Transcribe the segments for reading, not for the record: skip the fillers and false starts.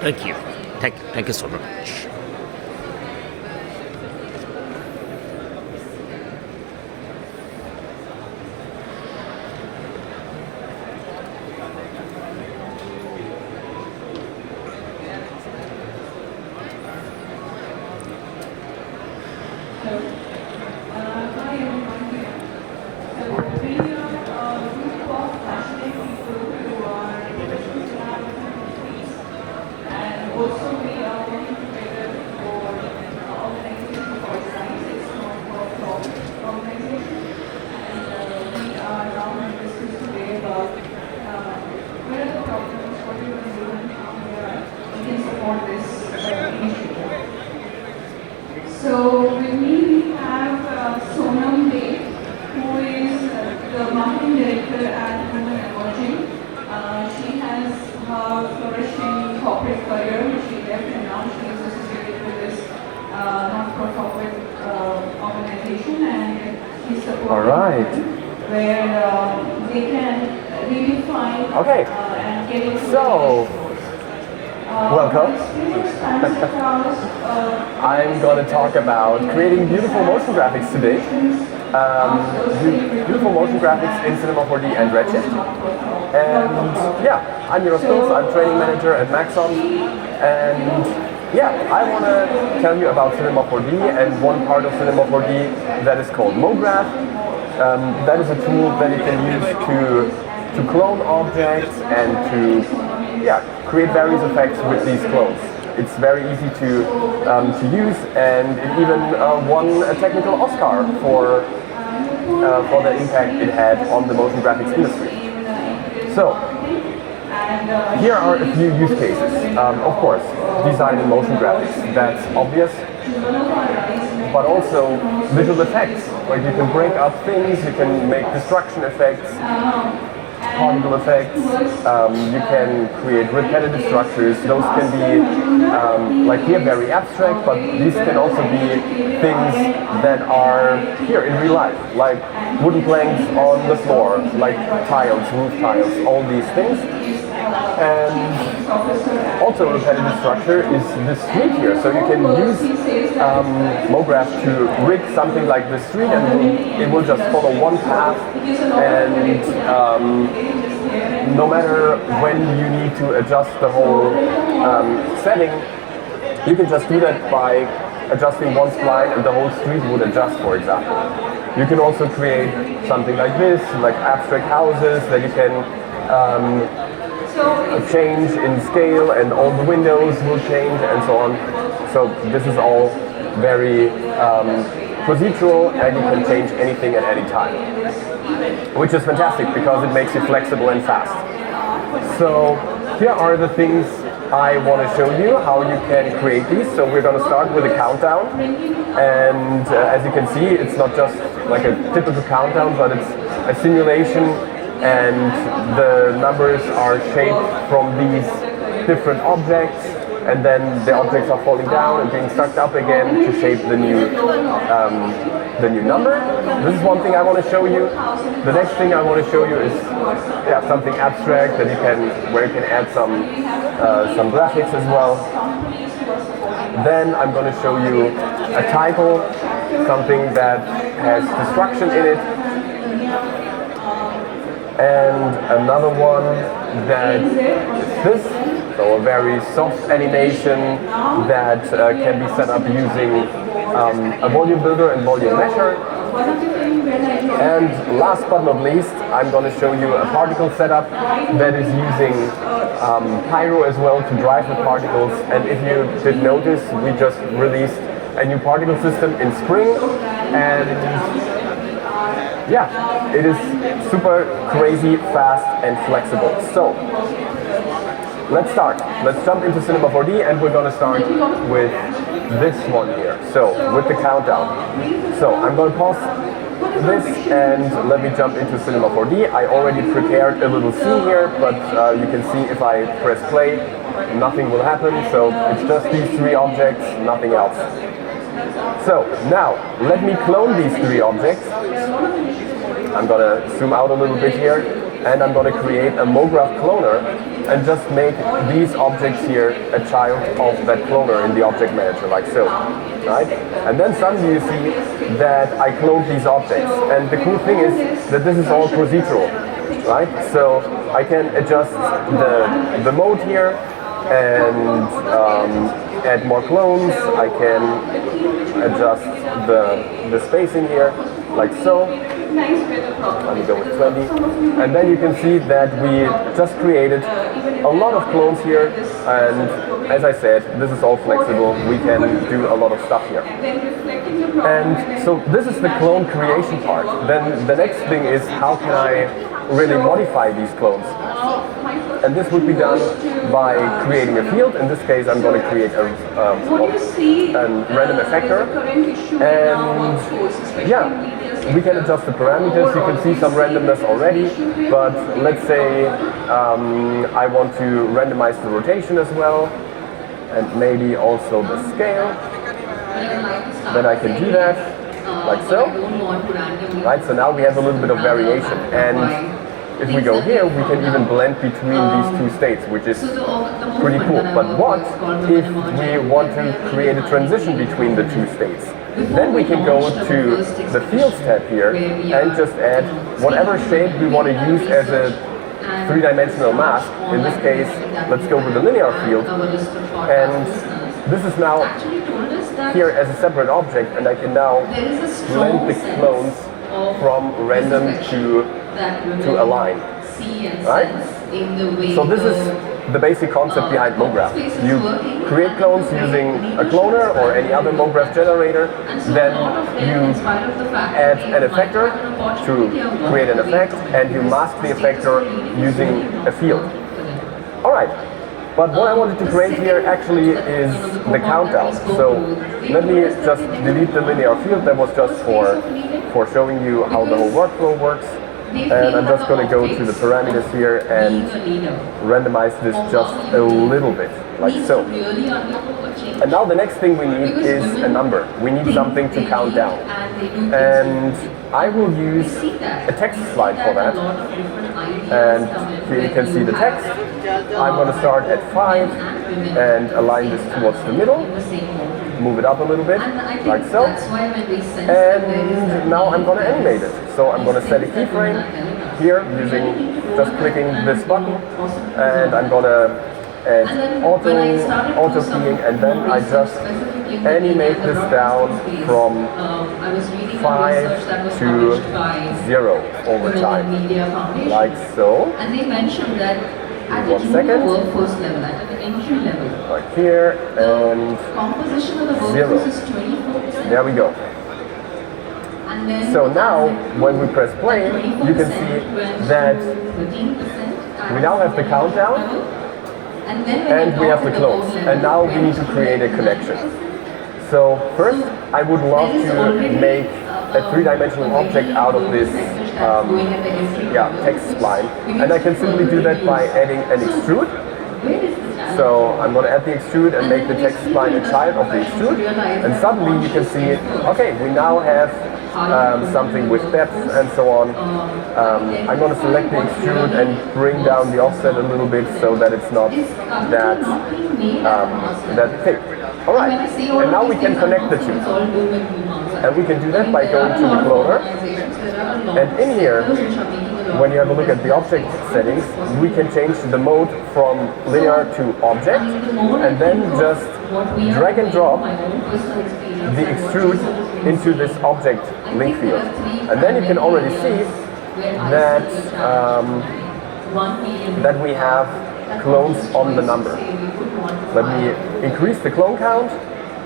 Thank you. Thank you so much. So with me we have Sonam Dey, who is the marketing director at Mumbai Emerging. She has her flourishing corporate career, which she left, and now she is associated with this not-for-profit organization, and she's supporting them where they can really find and get into so welcome. I'm going to talk about creating beautiful motion graphics today. Beautiful motion graphics in Cinema 4D and Redshift. And yeah, I'm Miroslav, I'm training manager at MAXON. And yeah, I want to tell you about Cinema 4D and one part of Cinema 4D that is called MoGraph. That is a tool that you can use to clone objects and to create various effects with these clones. It's very easy to use, and it even won a technical Oscar for the impact it had on the motion graphics industry. So here are a few use cases. Of course, design and motion graphics, that's obvious, but also visual effects. Like you can break up things, you can make destruction effects, particle effects, you can create repetitive structures. Those can be, like here, very abstract, but these can also be things that are here in real life, like wooden planks on the floor, like tiles, roof tiles, all these things. And also repetitive structure is the street here, so you can use MoGraph to rig something like the street, and it will just follow one path, and no matter when you need to adjust the whole setting, you can just do that by adjusting one spline and the whole street would adjust, for example. You can also create something like this, like abstract houses that you can change in scale, and all the windows will change and so on. So this is all very procedural, and you can change anything at any time, which is fantastic because it makes you flexible and fast. So here are the things I want to show you how you can create these. So we're going to start with a countdown, and as you can see, it's not just like a typical countdown, but it's a simulation, and the numbers are shaped from these different objects, and then the objects are falling down and being sucked up again to shape the new number. This is one thing I want to show you. The next thing I want to show you is something abstract that where you can add some graphics as well. Then I'm going to show you a title, something that has destruction in it, and another one that is this, so a very soft animation that can be set up using a volume builder and volume mesher. And last but not least, I'm going to show you a particle setup that is using pyro as well to drive the particles. And if you did notice, we just released a new particle system in spring, and yeah, it is super crazy, fast and flexible. So let's start. Let's jump into Cinema 4D, and we're going to start with this one here. So with the countdown. So I'm going to pause this and let me jump into Cinema 4D. I already prepared a little scene here, but you can see if I press play, nothing will happen. So it's just these three objects, nothing else. So now let me clone these three objects. I'm going to zoom out a little bit here, and I'm going to create a MoGraph cloner and just make these objects here a child of that cloner in the object manager, like so, right? And then suddenly you see that I cloned these objects. And the cool thing is that this is all procedural, right? So I can adjust the mode here and add more clones. I can adjust the spacing here, like so. Let me go with 20. And then you can see that we just created a lot of clones here. And as I said, this is all flexible. We can do a lot of stuff here. And so this is the clone creation part. Then the next thing is, how can I really modify these clones? And this would be done by creating a field. In this case, I'm going to create a random effector. And yeah, we can adjust the parameters. You can see some randomness already. But let's say I want to randomize the rotation as well, and maybe also the scale. Then I can do that, like so. Right, so now we have a little bit of variation. And if we go here, we can even blend between these two states, which is pretty cool. But what if we want to create a transition between the two states? Then we can go to the Fields tab here and just add whatever shape we want to use as a three-dimensional mask. In this case, let's go with the linear field. And this is now here as a separate object, and I can now blend the clones from random to align, right? So this is the basic concept behind MoGraph. You create clones using a cloner or any other MoGraph generator, then you add an effector to create an effect, and you mask the effector using a field. Alright, but what I wanted to create here actually is the countdown. So let me just delete the linear field. That was just for showing you how the whole workflow works. And I'm just going to go to the parameters here and randomize this just a little bit, like so. And now the next thing we need is a number. We need something to count down. And I will use a text slide for that. And here you can see the text. I'm going to start at 5 and align this towards the middle. Move it up a little bit, like so. And now I'm going to animate it. So I'm going to set a keyframe here using just clicking this button, and I'm going to add auto keying, and then I just animate this down from 5 to 0 over time, like so. And they mentioned that at 1 second. workforce level, at an entry level, Like here, and composition of the workforce 0. is 24%. There we go. And then So now, when we press play, you can see that 13%. we now have the countdown, And then and we have the clones. And now we need to create a connection. So first, I would love to make a three-dimensional object out of this text spline. And I can simply do that by adding an extrude. So I'm going to add the extrude and make the text spline a child of the extrude. And suddenly you can see, okay, we now have something with depth and so on. I'm going to select the extrude and bring down the offset a little bit so that it's not that, that thick. Alright, and now we can connect the two. And we can do that by going to the cloner. And in here, when you have a look at the object settings, we can change the mode from linear to object, and then just drag and drop the extrude into this object link field. And then you can already see that, that we have clones on the number. Let me increase the clone count,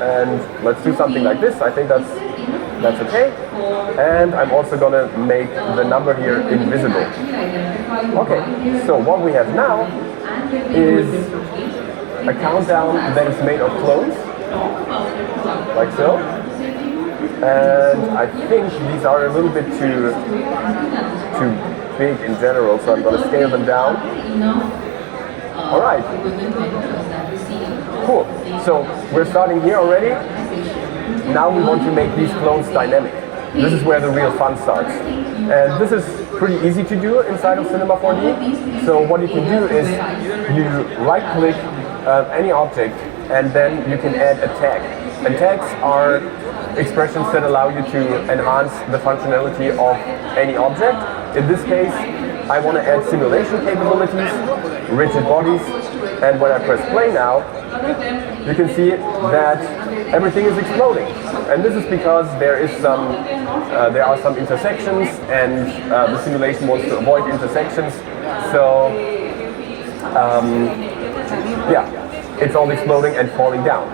and let's do something like this. I think that's okay. And I'm also going to make the number here invisible. Okay, so what we have now is a countdown that is made of clones, like so. And I think these are a little bit too big in general, so I'm going to scale them down. Alright, cool. So we're starting here already. Now we want to make these clones dynamic. This is where the real fun starts. And this is pretty easy to do inside of Cinema 4D. So what you can do is you right-click any object, and then you can add a tag. And tags are expressions that allow you to enhance the functionality of any object. In this case, I want to add simulation capabilities, rigid bodies, and when I press play now, you can see that everything is exploding. And this is because there are some intersections, and the simulation wants to avoid intersections. So yeah, it's all exploding and falling down.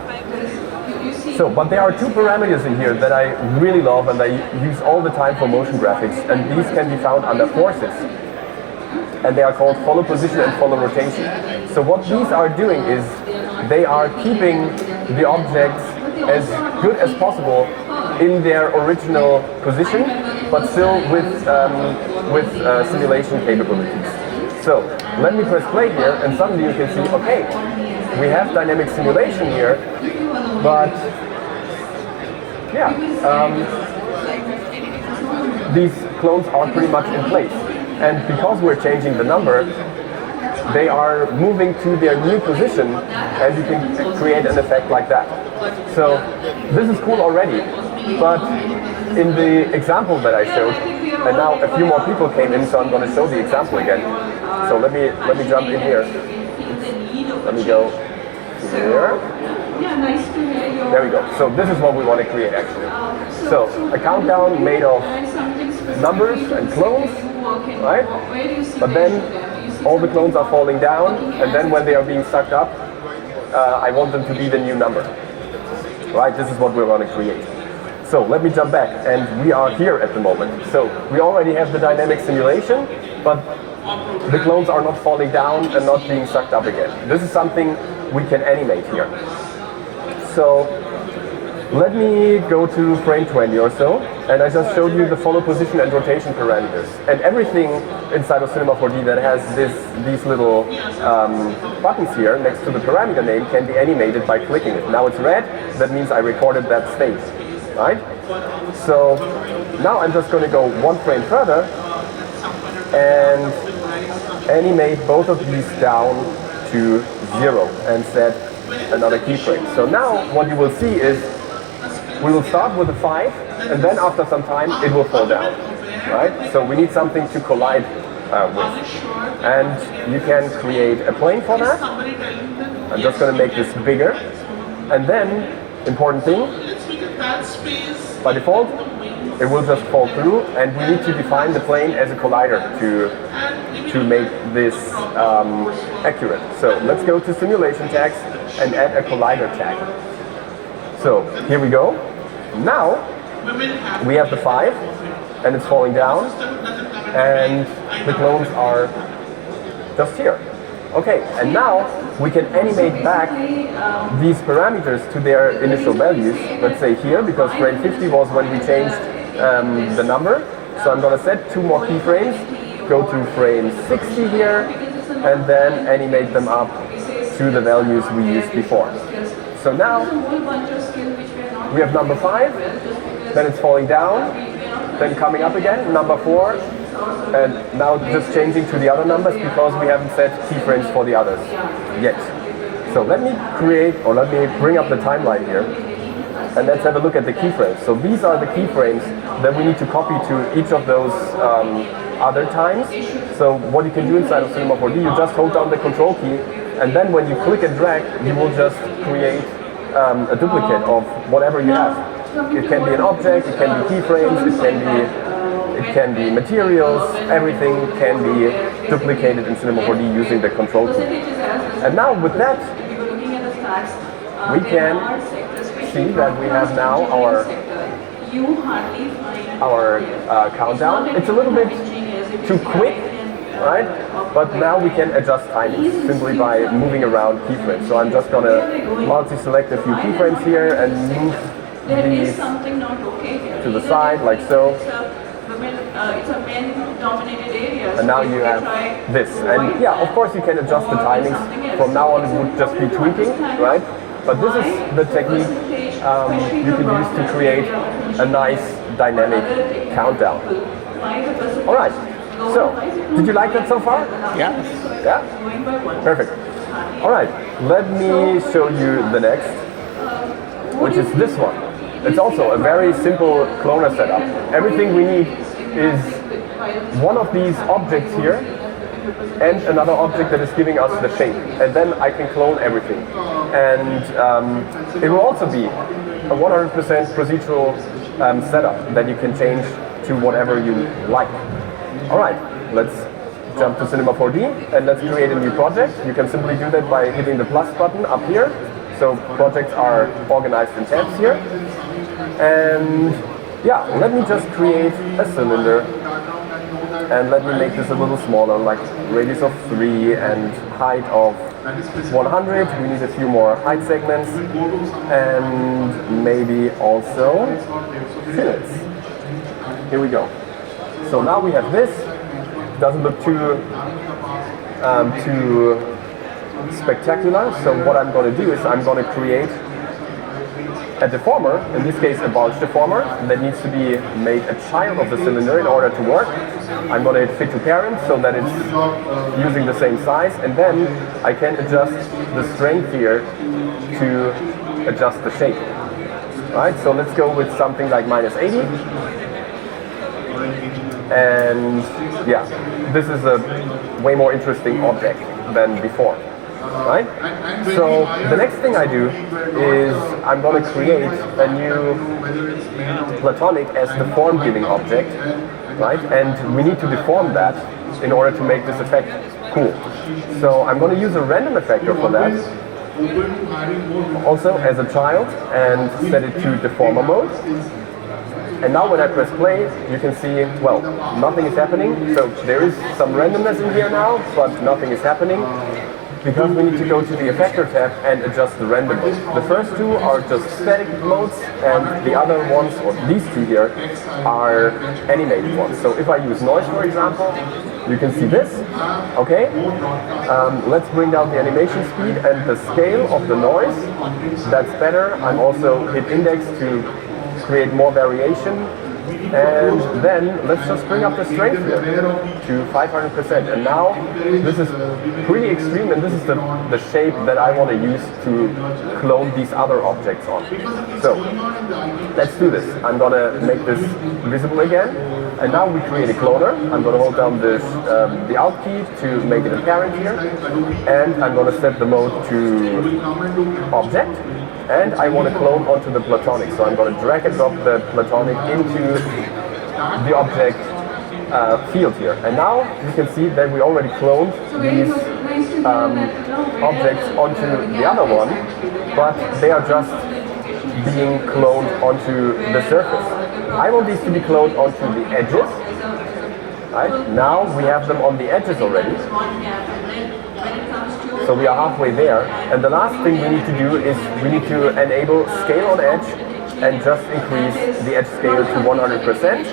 So, but there are two parameters in here that I really love and I use all the time for motion graphics, and these can be found under forces. And they are called follow position and follow rotation. So what these are doing is they are keeping the objects as good as possible in their original position, but still with simulation capabilities. So let me press play here, and suddenly you can see, okay, we have dynamic simulation here, but yeah, these clones are pretty much in place. And because we're changing the number, they are moving to their new position, and you can create an effect like that. So this is cool already, but in the example that I showed, and now a few more people came in, so I'm going to show the example again. So let me jump in here. Let me go here. There we go. So this is what we want to create actually. So a countdown made of numbers and clones, right? But then all the clones are falling down, and then when they are being sucked up, I want them to be the new number. Right? This is what we're going to create. So let me jump back, and we are here at the moment. So we already have the dynamic simulation, but the clones are not falling down and not being sucked up again. This is something we can animate here. So let me go to frame 20 or so, and I just showed you the follow position and rotation parameters. And everything inside of Cinema 4D that has these little buttons here next to the parameter name can be animated by clicking it. Now it's red, that means I recorded that state, right? So now I'm just going to go one frame further and animate both of these down to 0 and set another keyframe. So now what you will see is we will start with a 5, and then after some time it will fall down, right? So we need something to collide with. And you can create a plane for that. I'm just going to make this bigger. And then, important thing, by default, it will just fall through, and we need to define the plane as a collider to make this accurate. So let's go to simulation tags and add a collider tag. So here we go. Now we have the 5, and it's falling down, and the clones are just here. Okay, and now we can animate back these parameters to their initial values. Let's say here, because frame 50 was when we changed the number. So I'm going to set 2 more keyframes, go to frame 60 here, and then animate them up to the values we used before. So now we have number 5, then it's falling down, then coming up again, number 4, and now just changing to the other numbers because we haven't set keyframes for the others yet. So let me bring up the timeline here, and let's have a look at the keyframes. So these are the keyframes that we need to copy to each of those other times. So what you can do inside of Cinema 4D, you just hold down the control key, and then when you click and drag, you will just create a duplicate of whatever you have. It can be an object, it can be keyframes, it can be materials, everything can be duplicated in Cinema 4D using the control key. And now with that, we can see that we have now our countdown. It's a little bit too quick, right? But now we can adjust timings simply by moving around keyframes. So I'm just going to multi-select a few keyframes here and move these to the side like so. And now you have this. And yeah, of course you can adjust the timings. From now on it would just be tweaking, right? But this is the technique you can use to create a nice dynamic countdown. Alright, So, did you like that so far? Yeah. Yeah? Perfect. All right, let me show you the next, which is this one. It's also a very simple cloner setup. Everything we need is one of these objects here and another object that is giving us the shape. And then I can clone everything. And it will also be a 100% procedural setup that you can change to whatever you like. All right, let's jump to Cinema 4D and let's create a new project. You can simply do that by hitting the plus button up here. So projects are organized in tabs here. And yeah, let me just create a cylinder and let me make this a little smaller, like radius of 3 and height of 100. We need a few more height segments and maybe also fillets. Here we go. So now we have this. Doesn't look too spectacular. So what I'm going to do is I'm going to create a deformer, in this case a bulge deformer, that needs to be made a child of the cylinder in order to work. I'm going to hit fit to parent so that it's using the same size, and then I can adjust the strength here to adjust the shape. Right, so let's go with something like -80. And yeah, this is a way more interesting object than before. Right? So the next thing I do is I'm going to create a new platonic as the form giving object, right? And we need to deform that in order to make this effect cool. So I'm going to use a random effector for that, also as a child, and set it to deformer mode. And now when I press play, you can see, well, nothing is happening. So there is some randomness in here now, but nothing is happening, because we need to go to the effector tab and adjust the render mode. The first two are just static modes, and the other ones, or these two here, are animated ones. So if I use noise, for example, you can see this. Okay, let's bring down the animation speed and the scale of the noise. That's better. I'm also hit index to create more variation. And then let's just bring up the strength here to 500%. And now this is pretty extreme, and this is the shape that I want to use to clone these other objects on. So let's do this. I'm going to make this visible again. And now we create a cloner. I'm going to hold down this, the Alt key to make it apparent here. And I'm going to set the mode to object. And I want to clone onto the platonic, so I'm going to drag and drop the platonic into the object field here. And now you can see that we already cloned these objects onto the other one, but they are just being cloned onto the surface. I want these to be cloned onto the edges. Right? Now we have them on the edges already. So we are halfway there, and the last thing we need to do is we need to enable scale on edge and just increase the edge scale to 100%,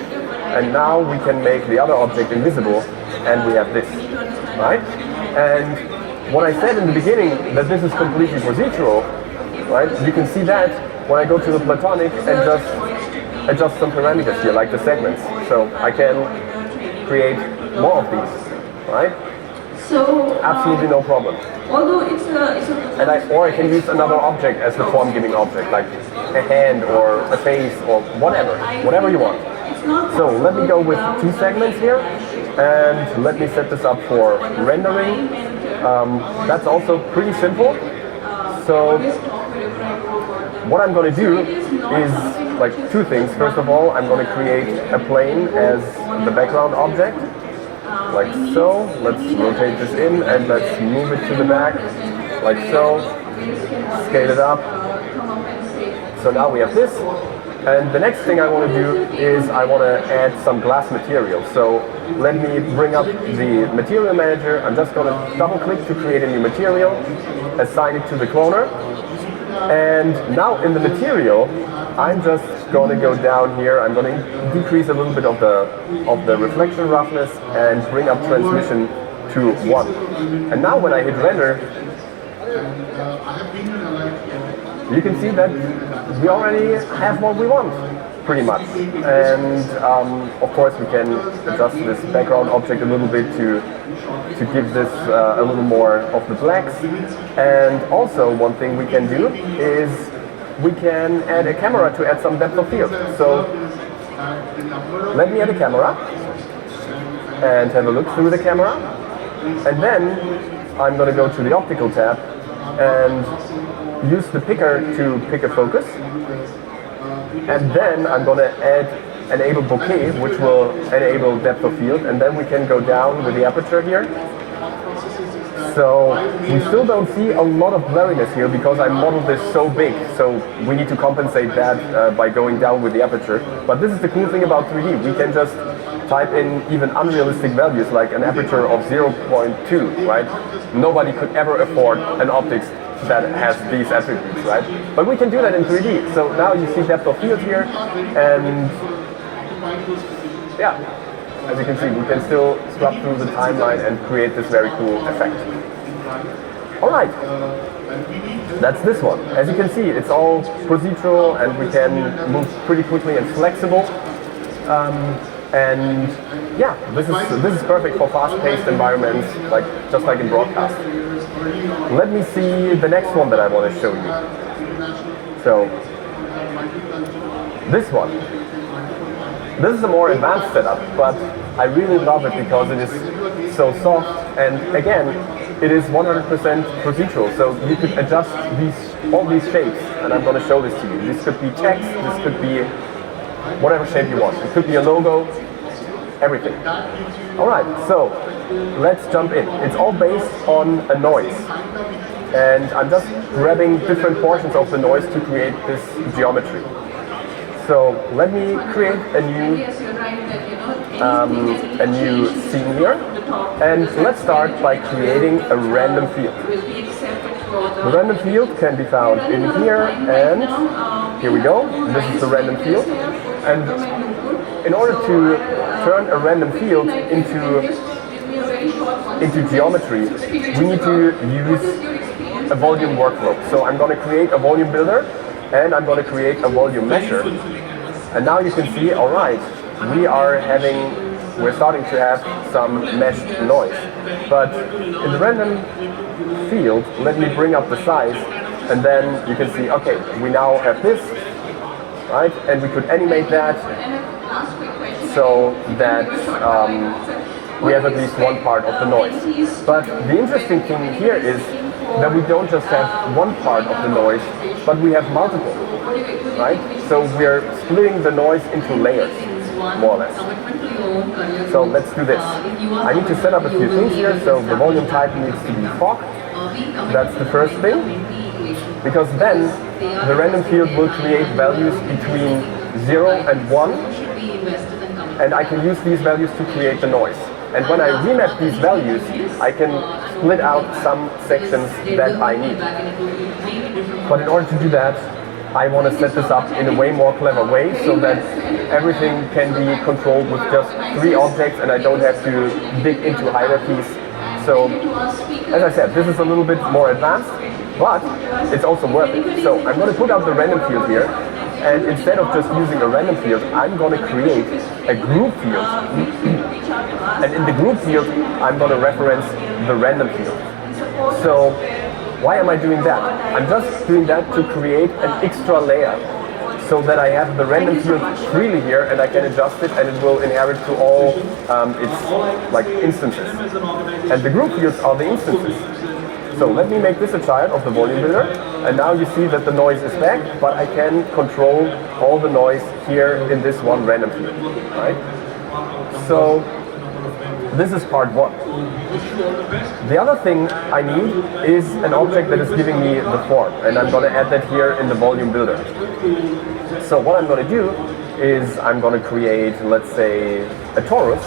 and now we can make the other object invisible, and we have this, right? And what I said in the beginning, that this is completely procedural, right? You can see that when I go to the platonic and just adjust some parameters here, like the segments, so I can create more of these, right? So absolutely no problem. Although it's a or I can use another object as the form giving object, like a hand or a face or whatever you want. So let me go with 2 segments here, and let me set this up for rendering. That's also pretty simple. So what I'm going to do is like 2 things. First of all, I'm going to create a plane as the background object. Like so. Let's rotate this in and let's move it to the back, like so. Scale it up. So now we have this. And the next thing I want to do is I want to add some glass material. So let me bring up the material manager. I'm just going to double click to create a new material, assign it to the cloner. And now in the material, I'm just going to go down here. I'm going to decrease a little bit of the reflection roughness and bring up transmission to 1. And now when I hit render, you can see that we already have what we want. pretty much. And of course we can adjust this background object a little bit to give this a little more of the blacks. And also one thing we can do is we can add a camera to add some depth of field. So let me add a camera and have a look through the camera. And then I'm going to go to the optical tab and use the picker to pick a focus. And then I'm going to add enable bokeh, which will enable depth of field. And then we can go down with the aperture here. So we still don't see a lot of blurriness here because I modeled this so big. So we need to compensate that by going down with the aperture. But this is the cool thing about 3D. We can just type in even unrealistic values like an aperture of 0.2, right? Nobody could ever afford an optics that has these attributes, right? But we can do that in 3D. So now you see depth of field here, and yeah, as you can see, we can still scrub through the timeline and create this very cool effect. All right, that's this one. As you can see, it's all procedural and we can move pretty quickly and flexible. And yeah, this is perfect for fast-paced environments, just like in broadcast. Let me see the next one that I want to show you. So this one. This is a more advanced setup, but I really love it because it is so soft, and again, it is 100% procedural. So you could adjust all these shapes, and I'm going to show this to you. This could be text, this could be whatever shape you want. It could be a logo, everything. All right, so let's jump in. It's all based on a noise. And I'm just grabbing different portions of the noise to create this geometry. So let me create a new scene here. And let's start by creating a random field. The random field can be found in here, and here we go. This is the random field. And in order to turn a random field into geometry, we need to use a volume workflow. So I'm going to create a volume builder, and I'm going to create a volume mesher. And now you can see, all right, we're starting to have some meshed noise. But in the random field, let me bring up the size, and then you can see, okay, we now have this, right? And we could animate that so that we have at least one part of the noise. But the interesting thing here is that we don't just have one part of the noise, but we have multiple, right? So we're splitting the noise into layers, more or less. So let's do this. I need to set up a few things here. So the volume type needs to be fog. That's the first thing. Because then the random field will create values between 0 and 1. And I can use these values to create the noise. And when I remap these values, I can split out some sections that I need. But in order to do that, I want to set this up in a way more clever way so that everything can be controlled with just 3 objects and I don't have to dig into hierarchies. So, as I said, this is a little bit more advanced, but it's also worth it. So I'm going to put out the random field here, and instead of just using a random field, I'm going to create a group field. And in the group field, I'm going to reference the random field. So why am I doing that? I'm just doing that to create an extra layer so that I have the random field freely here and I can adjust it and it will inherit to all its instances. And the group fields are the instances. So let me make this a child of the volume builder, and now you see that the noise is back, but I can control all the noise here in this one random field, right? So this is part 1. The other thing I need is an object that is giving me the form, and I'm going to add that here in the volume builder. So what I'm going to do is I'm going to create, let's say, a torus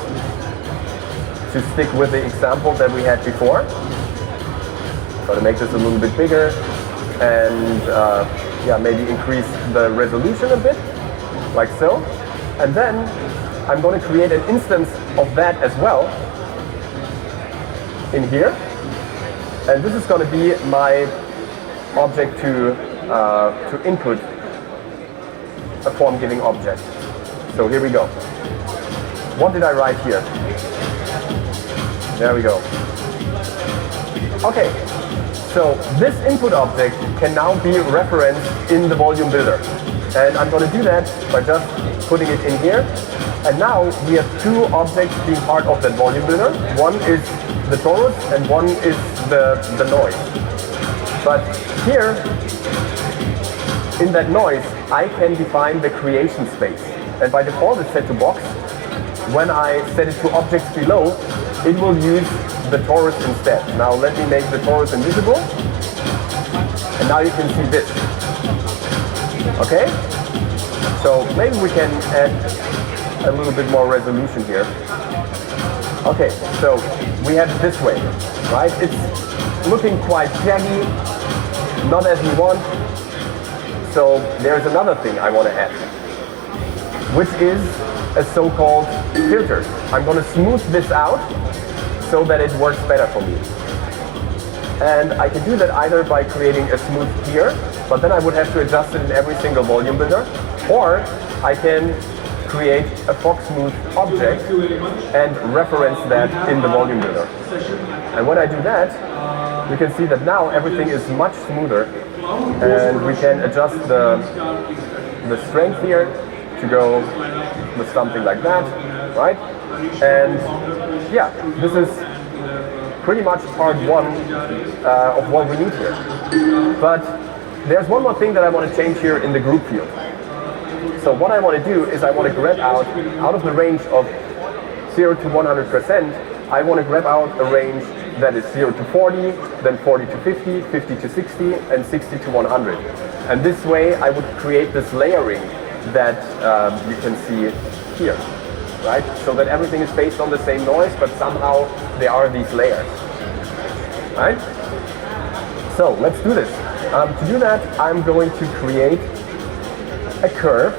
to stick with the example that we had before. I'm going to make this a little bit bigger and maybe increase the resolution a bit, like so. And then I'm going to create an instance of that as well in here. And this is going to be my object to input a form-giving object. So here we go. What did I write here? There we go. Okay, so this input object can now be referenced in the volume builder. And I'm going to do that by just putting it in here. And now we have two objects being part of that volume builder. One is the torus and one is the noise. But here, in that noise, I can define the creation space. And by default, it's set to box. When I set it to objects below, it will use the torus instead. Now let me make the torus invisible. And now you can see this. Okay? So maybe we can add a little bit more resolution here. Okay, so we have it this way, right? It's looking quite jaggy, not as we want. So there's another thing I want to add, which is a so-called filter. I'm going to smooth this out so that it works better for me. And I can do that either by creating a smooth here, but then I would have to adjust it in every single volume builder, or I can create a fog smooth object and reference that in the volume builder. And when I do that, you can see that now everything is much smoother, and we can adjust the strength here to go with something like that, right? And yeah, this is pretty much part one of what we need here. But there's one more thing that I want to change here in the group field. So what I want to do is I want to grab out of the range of 0 to 100%, I want to grab out a range that is 0 to 40, then 40 to 50, 50 to 60, and 60 to 100. And this way I would create this layering that you can see here, right? So that everything is based on the same noise, but somehow there are these layers, right? So let's do this. To do that, I'm going to create a curve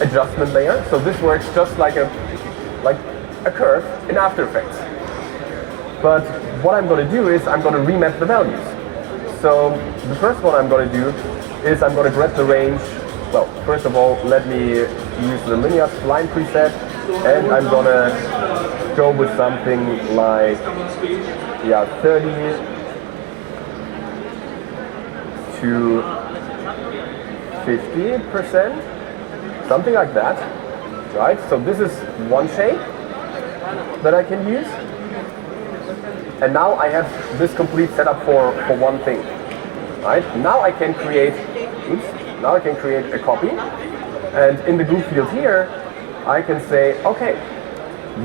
adjustment layer. So this works just like a curve in After Effects. But what I'm going to do is I'm going to remap the values. So the first one I'm going to do is I'm going to grab the range. Well, first of all, let me use the linear spline preset, and I'm going to go with something like 30 to 50%, something like that, right? So this is one shape that I can use. And now I have this complete setup for one thing, right? Now I can create, now I can create a copy. And in the group field here, I can say, okay,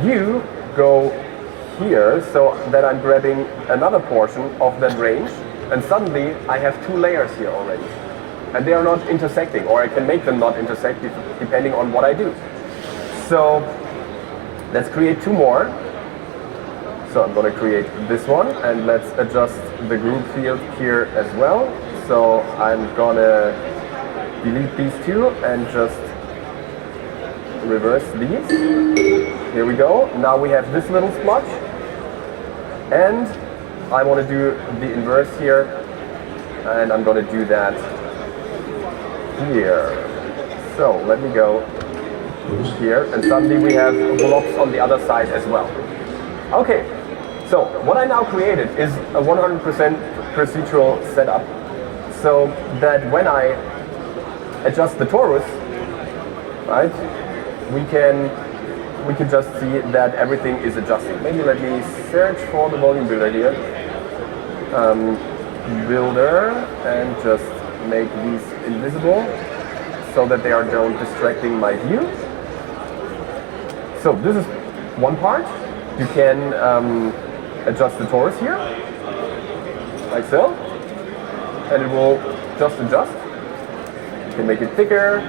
you go here, so that I'm grabbing another portion of that range. And suddenly I have two layers here already. And they are not intersecting, or I can make them not intersect depending on what I do. So let's create two more. So I'm going to create this one, and let's adjust the group field here as well. So I'm going to delete these two and just reverse these. Here we go. Now we have this little splotch. And I want to do the inverse here, and I'm going to do that here. So let me go here, and suddenly we have blobs on the other side as well. Okay, so what I now created is a 100% procedural setup, so that when I adjust the torus, right, we can just see that everything is adjusting. Maybe let me search for the volume builder here. Builder, and just make these invisible so that they are not distracting my view. So this is one part. You can adjust the torus here, like so, and it will just adjust. You can make it thicker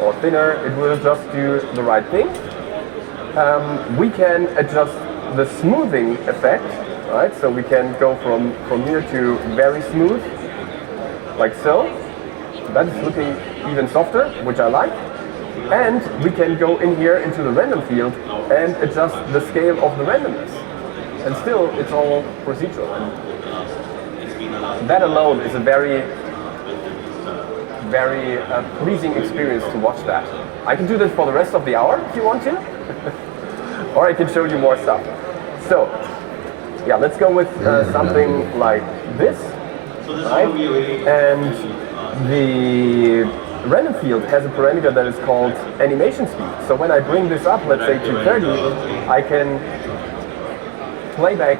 or thinner. It will just do the right thing. We can adjust the smoothing effect, right? So we can go from here to very smooth, like so. That is looking even softer, which I like. And we can go in here into the random field and adjust the scale of the randomness. And still, it's all procedural. And that alone is a very, very pleasing experience to watch that. I can do this for the rest of the hour if you want to, or I can show you more stuff. So, yeah, let's go with something like this, right? And the random field has a parameter that is called animation speed. So when I bring this up, let's say to 30, I can play back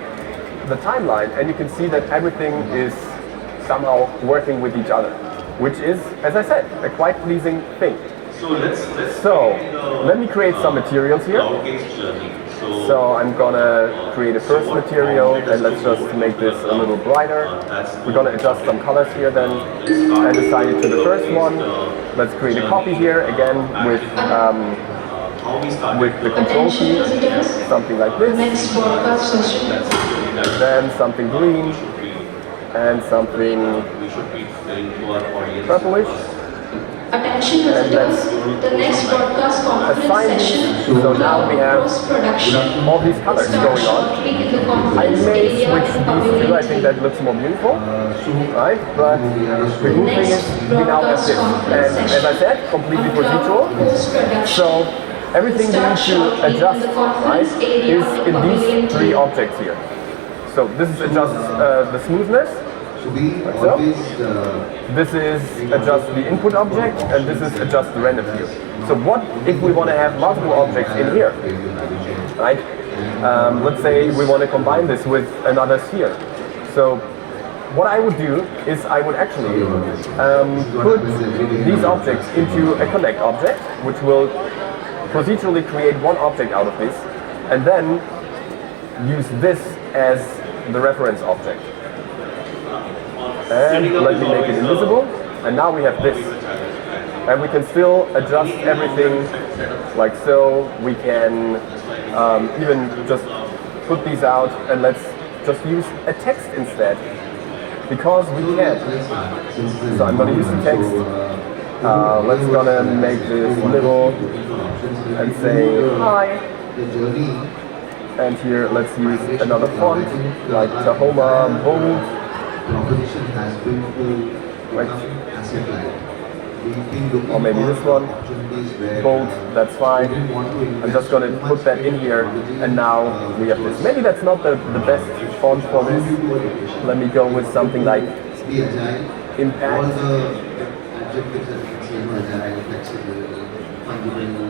the timeline, and you can see that everything is somehow working with each other, which is, as I said, a quite pleasing thing. So let me create some materials here. So I'm gonna create a first material, and let's just make this a little brighter. We're gonna adjust some colors here then, and assign it to the first one. Let's create a copy here again with the control key, something like this. Then something green and something purplish. Attention visitors, the next broadcast conference session So now we have post-production all these colors going on. in the I conference may area switch of these our two, I think that looks more beautiful, right? But the cool thing is we now have this. And as I said, completely procedural. So everything we need to adjust, right, is in these three objects here. So this is adjust the smoothness. Like so. This is adjust the input object, and this is adjust the random field. So what if we want to have multiple objects in here, right? Let's say we want to combine this with another sphere. So what I would do is I would actually put these objects into a connect object, which will procedurally create one object out of this, and then use this as the reference object. And let me make it invisible, and now we have this. And we can still adjust everything like so. We can even just put these out, and let's just use a text instead, because we can. So I'm gonna use the text. Let's gonna make this little and say hi. And here let's use another font like Tahoma Bold. Or maybe this one, bold, that's fine. I'm just going to put that in here, and now we have this. Maybe that's not the best font for this. Let me go with something like Impact.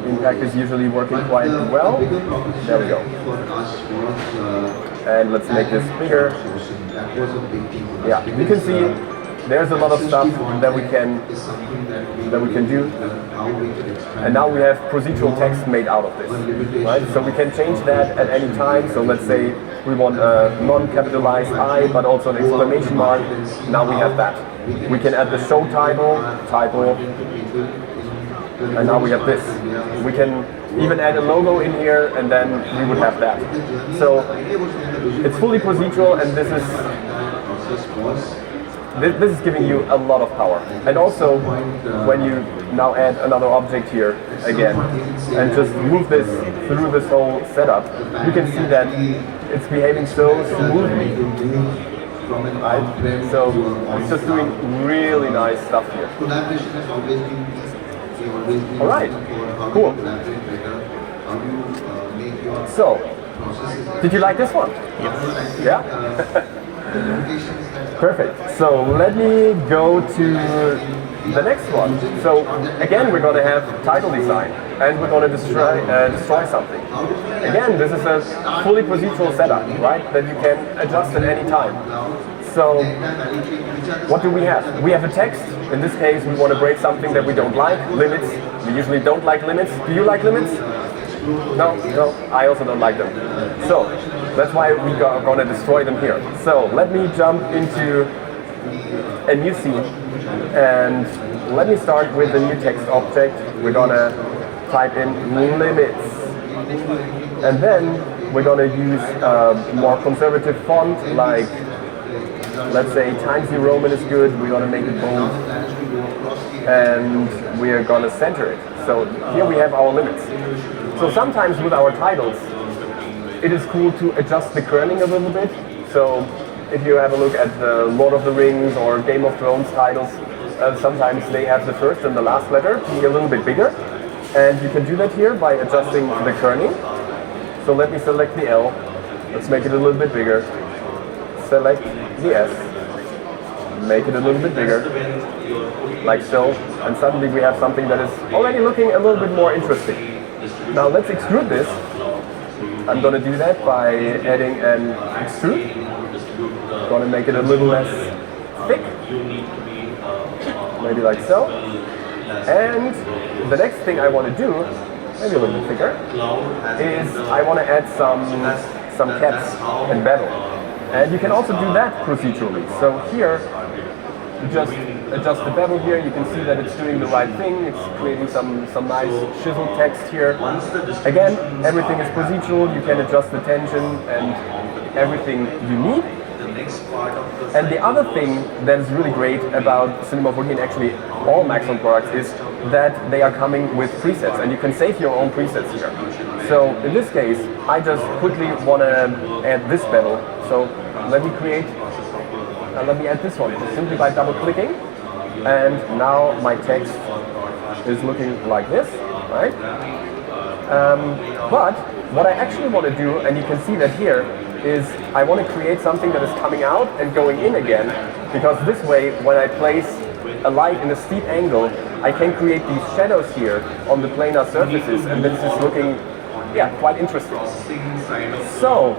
Impact is usually working quite well. There we go. And let's make this bigger. Yeah, you can see there's a lot of stuff that we can do. And now we have procedural text made out of this, right? So we can change that at any time. So let's say we want a non-capitalized I, but also an exclamation mark. Now we have that. We can add the show title, and now we have this. We can even add a logo in here, and then we would have that. So it's fully procedural, and this is giving you a lot of power. And also, when you now add another object here again, and just move this through this whole setup, you can see that it's behaving so smoothly. Right? So it's just doing really nice stuff here. All right, cool. So, did you like this one? Yes. Yeah? Perfect. So let me go to the next one. So again, we're going to have title design, and we're going to destroy something. Again, this is a fully procedural setup, right? That you can adjust at any time. So what do we have? We have a text. In this case, we want to break something that we don't like. Limits. We usually don't like limits. Do you like limits? No, I also don't like them. So that's why we are going to destroy them here. So let me jump into a new scene, and let me start with the new text object. We're going to type in limits, and then we're going to use a more conservative font, like let's say Times New Roman is good. We're going to make it bold, and we are going to center it. So here we have our limits. So sometimes with our titles, it is cool to adjust the kerning a little bit. So if you have a look at the Lord of the Rings or Game of Thrones titles, sometimes they have the first and the last letter be a little bit bigger. And you can do that here by adjusting the kerning. So let me select the L. Let's make it a little bit bigger. Select the S. Make it a little bit bigger. Like so. And suddenly we have something that is already looking a little bit more interesting. Now let's extrude this. I'm going to do that by adding an extrude. Going to make it a little less thick. Maybe like so. And the next thing I want to do, maybe a little bit thicker, is I want to add some caps and bevel. And you can also do that procedurally. So here, you just adjust the bevel here. You can see that it's doing the right thing. It's creating some nice chiseled text here. Again, everything is procedural. You can adjust the tension and everything you need. And the other thing that is really great about Cinema 4D and actually all Maxon products is that they are coming with presets, and you can save your own presets here. So in this case, I just quickly want to add this bevel. So let me add this one simply by double clicking, and now my text is looking like this, right? But what I actually want to do, and you can see that here, is I want to create something that is coming out and going in again, because this way, when I place a light in a steep angle, I can create these shadows here on the planar surfaces, and this is looking, yeah, quite interesting. So,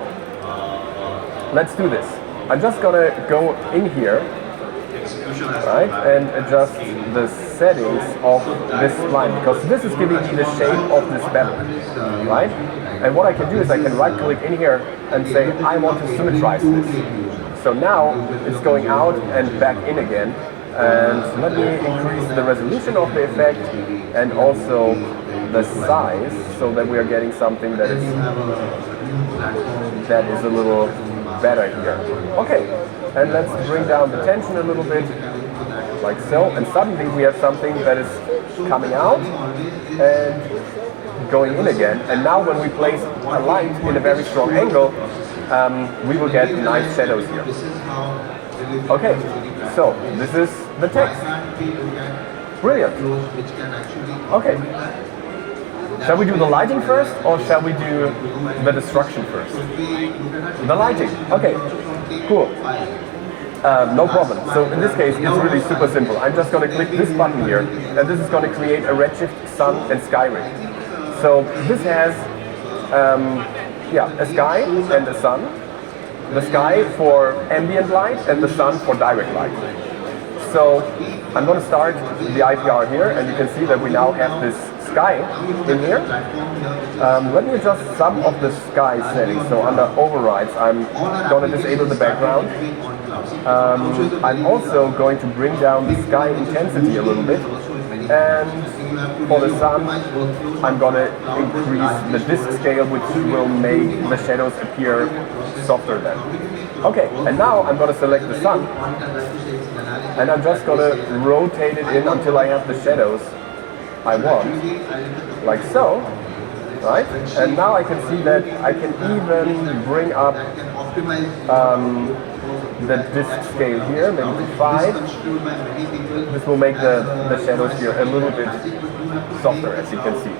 let's do this. I'm just gonna go in here, right, and adjust the settings of this line, because this is giving me the shape of this bevel, right? And what I can do is I can right click in here and say I want to symmetrize this. So now it's going out and back in again. And let me increase the resolution of the effect and also the size so that we are getting something that is a little better here. Okay, and let's bring down the tension a little bit, like so. And suddenly we have something that is coming out and going in again. And now when we place a light in a very strong angle, we will get nice shadows here. Okay, so this is the text. Brilliant. Okay. Shall we do the lighting first, or shall we do the destruction first? The lighting. Okay, cool. No problem. So in this case, it's really super simple. I'm just going to click this button here, and this is going to create a redshift sun and sky rig. So this has a sky and a sun. The sky for ambient light and the sun for direct light. So I'm going to start the IPR here, and you can see that we now have this sky in here. Let me adjust some of the sky settings. So under overrides, I'm going to disable the background. I'm also going to bring down the sky intensity a little bit. And for the sun, I'm going to increase the disk scale, which will make the shadows appear softer then. Okay, and now I'm going to select the sun, and I'm just going to rotate it in until I have the shadows I want, like so, right? And now I can see that I can even bring up the disk scale here, maybe to 5. This will make the shadows here a little bit softer, as you can see.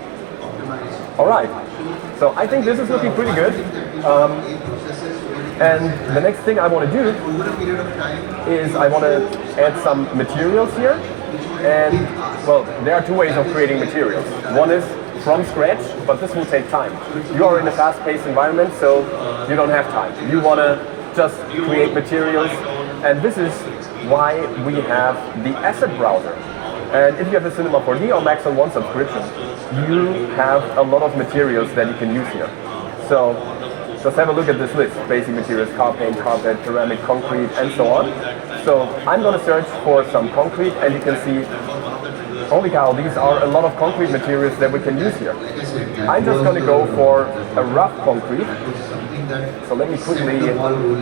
Alright, so I think this is looking pretty good. And the next thing I want to do is I want to add some materials here. And, well, there are two ways of creating materials. One is from scratch, but this will take time. You are in a fast-paced environment, so you don't have time. You want to just create materials, and this is why we have the asset browser. And if you have a Cinema 4D or Maxon One subscription, you have a lot of materials that you can use here. So just have a look at this list: basic materials, car paint, carpet, ceramic, concrete, and so on. So I'm going to search for some concrete, and you can see, holy cow, these are a lot of concrete materials that we can use here. I'm just going to go for a rough concrete. So let me quickly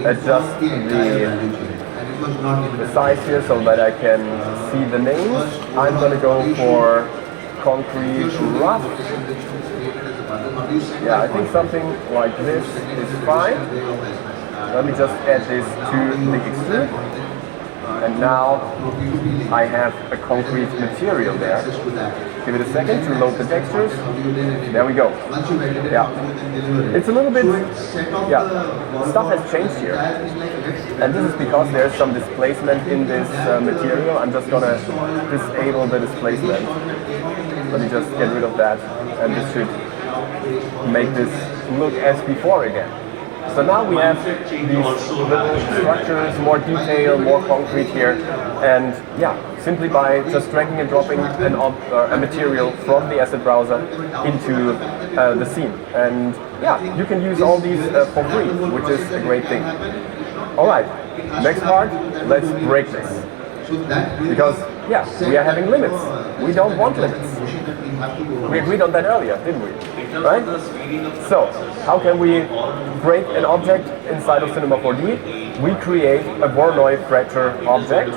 adjust the size here so that I can see the names. I'm going to go for concrete rough. Yeah, I think something like this is fine. Let me just add this to the extrude. And now I have a concrete material there. Give it a second to load the textures. There we go. Yeah. It's a little bit, stuff has changed here. And this is because there's some displacement in this material. I'm just gonna disable the displacement. Let me just get rid of that. And this should make this look as before again. So now we have these little structures, more detail, more concrete here, and yeah, simply by just dragging and dropping a material from the asset browser into the scene. And yeah, you can use all these for free, which is a great thing. Alright, next part, let's break this. Because yeah, we are having limits. We don't want limits. We agreed on that earlier, didn't we? Right? So, how can we break an object inside of Cinema 4D? We create a Voronoi fracture object,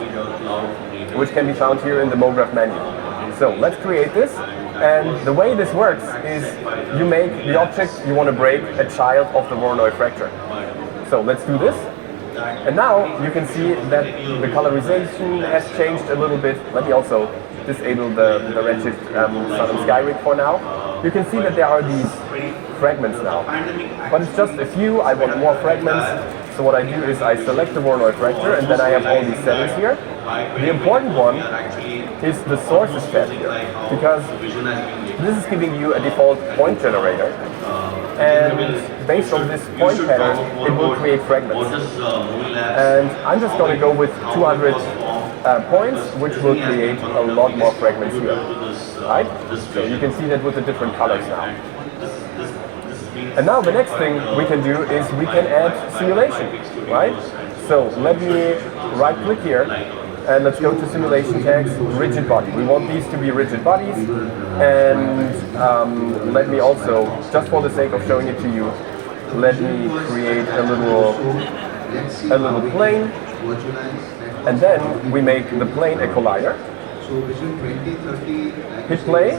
which can be found here in the MoGraph menu. So, let's create this. And the way this works is you make the object you want to break a child of the Voronoi fracture. So, let's do this. And now you can see that the colorization has changed a little bit. Let me also disable the Redshift Sun and Sky rig for now. You can see that there are these fragments now. But it's just a few, I want more fragments. So what I do is I select the Voronoi fracture and then I have all these settings here. The important one is the sources tab here, because this is giving you a default point generator. And based on this point pattern, it will create fragments. And I'm just going to go with 200 points, which will create a lot more fragments here. Right? So you can see that with the different colors now. And now the next thing we can do is we can add simulation, right? So let me right click here and let's go to simulation tags, rigid body. We want these to be rigid bodies. And let me also, just for the sake of showing it to you, let me create a little plane. And then we make the plane a collider. Hit play.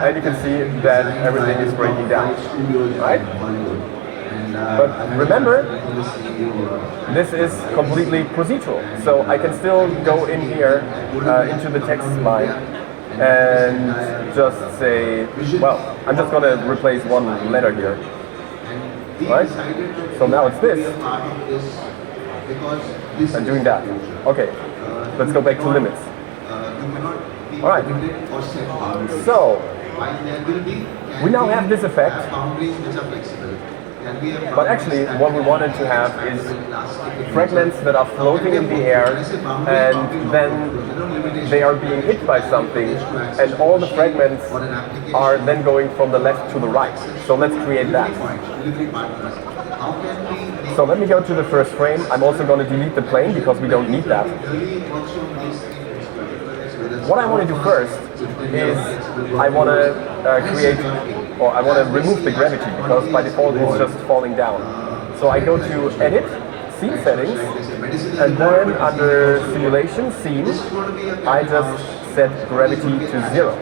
And you can see that everything is breaking down, right? But remember, this is completely procedural. So I can still go in here into the text line and just say, well, I'm just going to replace one letter here, right? So now it's this. And doing that. Okay, let's go back to limits. Alright, so we now have this effect, but actually what we wanted to have is fragments that are floating in the air and then they are being hit by something and all the fragments are then going from the left to the right. So let's create that. So let me go to the first frame. I'm also going to delete the plane because we don't need that. What I want to do first is I want to create, or I want to remove the gravity because by default it's just falling down. So I go to Edit, Scene Settings, and then under Simulation, Scene, I just set gravity to 0.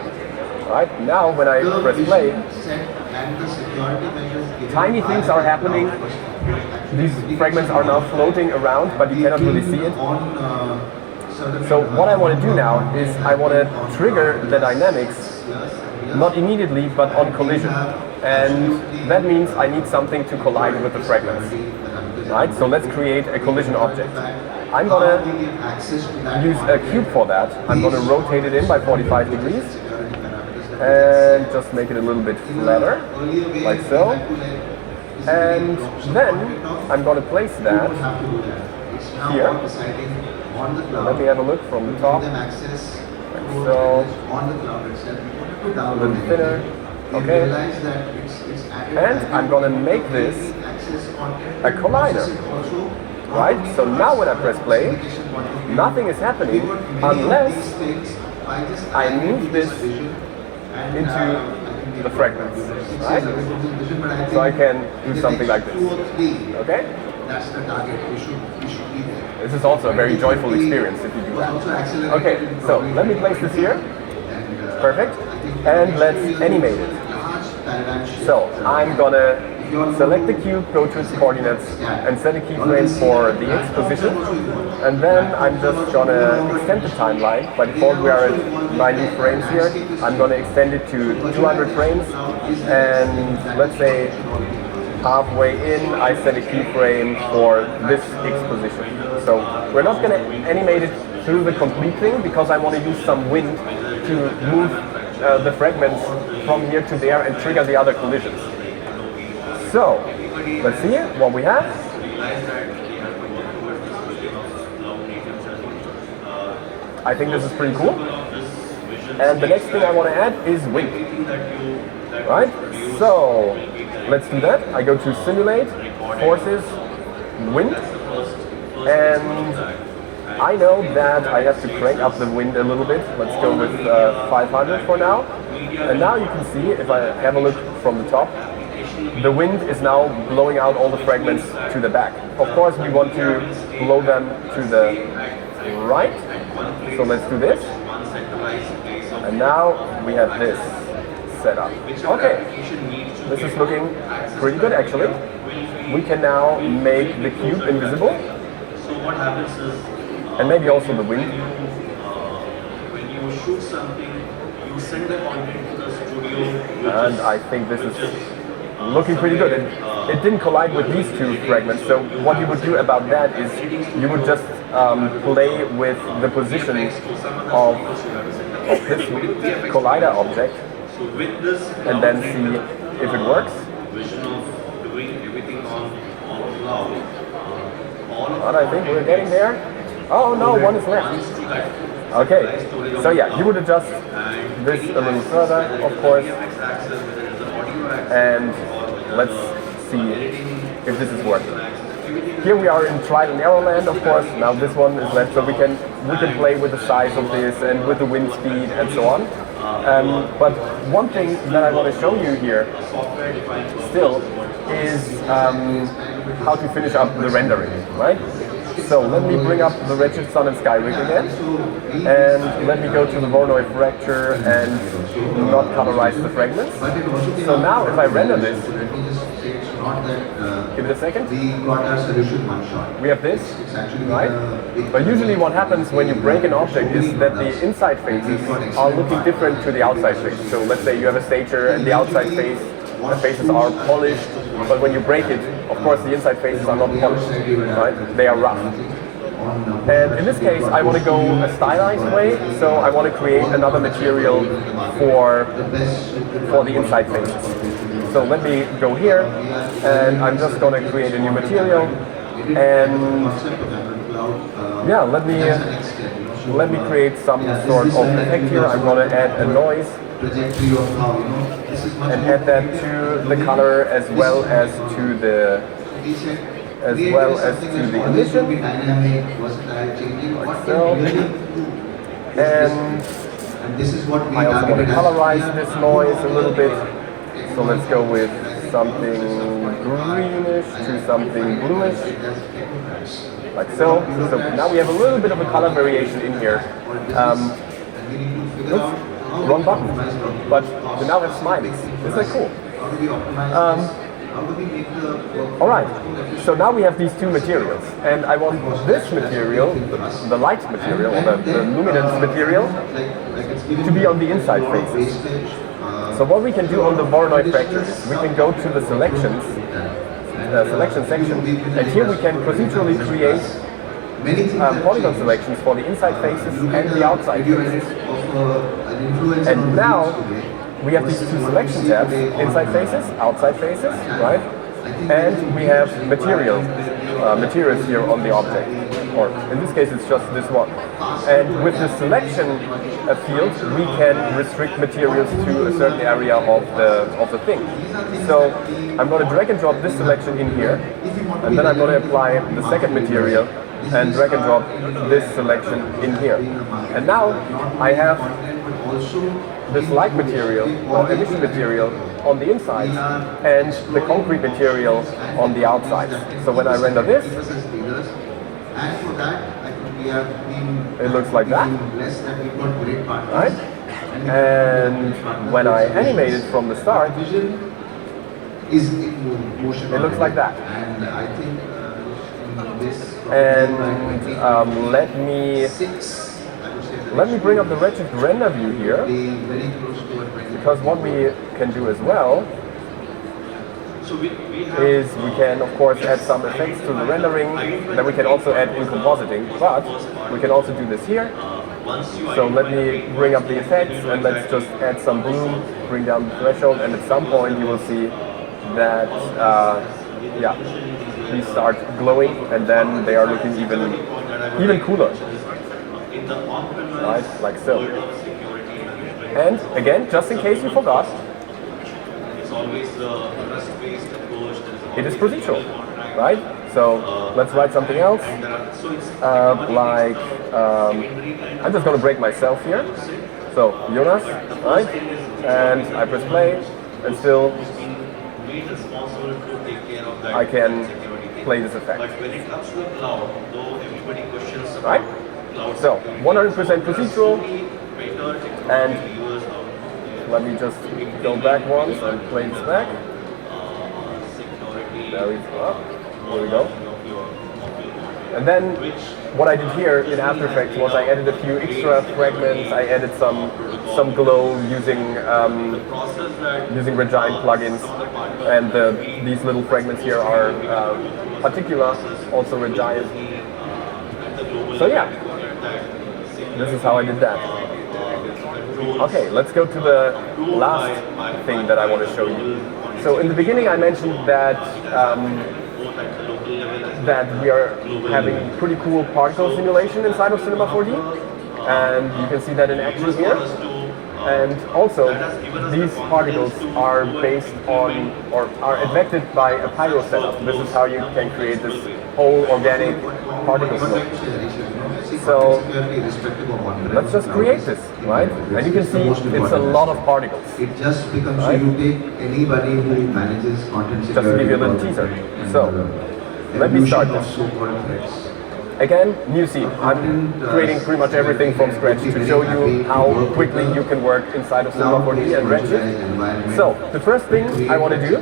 Right? Now when I press play, tiny things are happening. These fragments are now floating around, but you cannot really see it. So what I want to do now is I want to trigger the dynamics, not immediately, but on collision. And that means I need something to collide with the fragments. Right? So let's create a collision object. I'm going to use a cube for that. I'm going to rotate it in by 45 degrees. And just make it a little bit flatter, like so. And then I'm going to place that here. Let me have a look from the top. Like so. A little thinner. Okay. And I'm going to make this a collider. Right? So now when I press play, nothing is happening unless I move this into the fragments, right? So I can do something like this, okay? This is also a very joyful experience if you do that. Okay, so let me place this here, perfect, and let's animate it. So I'm gonna select the cube, go to its coordinates, and set a keyframe for the X position. And then I'm just gonna extend the timeline. By default, we are at 90 frames here. I'm gonna extend it to 200 frames. And let's say halfway in, I set a keyframe for this X position. So we're not gonna animate it through the complete thing because I want to use some wind to move the fragments from here to there and trigger the other collisions. So, let's see what we have. I think this is pretty cool. And the next thing I want to add is wind. Right? So, let's do that. I go to Simulate, Forces, Wind, and I know that I have to crank up the wind a little bit. Let's go with 500 for now. And now you can see, if I have a look from the top, the wind is now blowing out all the fragments to the back. Of course, we want to blow them to the right. So let's do this. And now we have this set up. Okay, this is looking pretty good actually. We can now make the cube invisible. And maybe also the wind. When you shoot something, you send the content to the studio. And I think this is looking pretty good. It didn't collide with these two fragments. So what you would do about that is you would just play with the position of this collider object and then see if it works. And I think we're getting there. Oh no, one is left. Okay, so yeah, you would adjust this a little further, of course, and let's see if this is working. Here we are in trial and error land, of course. Now this one is left, so we can play with the size of this and with the wind speed and so on. But one thing that I want to show you here still is how to finish up the rendering, right? So let me bring up the Redshift Sun and Sky rig again, and let me go to the Voronoi fracture and not colorize the fragments. So now if I render this, give it a second, we have this, right? But usually what happens when you break an object is that the inside faces are looking different to the outside faces. So let's say you have a stager and the outside face, the faces are polished, but when you break it, of course the inside faces are not polished, right? They are rough. And in this case, I want to go a stylized way, so I want to create another material for the inside faces. So let me go here, and I'm just going to create a new material, and yeah, let me create some sort of effect here. I'm going to add a noise and add that to the color as well as to the emission, like so. And I also want to colorize this noise a little bit. So let's go with something greenish to something bluish, like so. So now we have a little bit of a color variation in here. Oops, wrong button. But we now have smileys. Isn't that cool? Alright, so now we have these two materials, and I want this material, the light material, or the luminance material, to be on the inside faces. So what we can do on the Voronoi fracture is we can go to the selection section, and here we can procedurally create polygon selections for the inside faces and the outside faces. And now we have these two selection tabs, inside faces, outside faces, right? And we have materials here on the object, or in this case it's just this one. And with the selection field, we can restrict materials to a certain area of the thing. So I'm going to drag and drop this selection in here, and then I'm going to apply the second material and drag and drop this selection in here. And now I have this light material or emission material on the inside and the concrete material on the outside. So when I render this, it looks like that, right? And when I animate it from the start, is in motion. It looks like that. And I think in this. And let me bring up the redshift render view here, Very close to a 20. because what we can do as well So we have, is we can of course add some effects to the rendering, then we can also add in compositing, but we can also do this here. once you So let me bring up the effects and let's just add some bloom, bring down the threshold, and at some point you will see that yeah, these start glowing and then they are looking even cooler, in the on-premise right, like so. world of security management, And again, just in case you forgot, it's always the trust-based approach. it is procedural, right? So let's write something else, So it's like I'm just going to break myself here. So Jonas, right? And I press play, and still made responsible to take care of that I can security. play this effect, But when it comes to the cloud, though everybody questions about right? cloud So 100% procedural, better technology and levers out let me just go back once and play this back. security There we go. There we go. of your And then what I did here in After Effects was I added a few extra fragments. I added some glow using process that using Regine plugins, and these little fragments here are particular, also Regine. So yeah, this is how I did that. Okay, let's go to the last thing that I want to show you. So in the beginning I mentioned that that we are having pretty cool particle simulation inside of Cinema 4D, and you can see that in action here. And also, these particles are based on, or are affected by a pyro setup. This is how you can create this whole organic particle flow. So let's just create this, right? And you can see it's a lot of particles. It just becomes Right? so you take anybody who manages content Just to security. give you a little teaser. So, let me evolution start of this. so-called threats. Again, new scene. I'm creating pretty much everything from scratch to show you how quickly you can work inside of Cinema 4D and Redshift. So, the first thing I want to do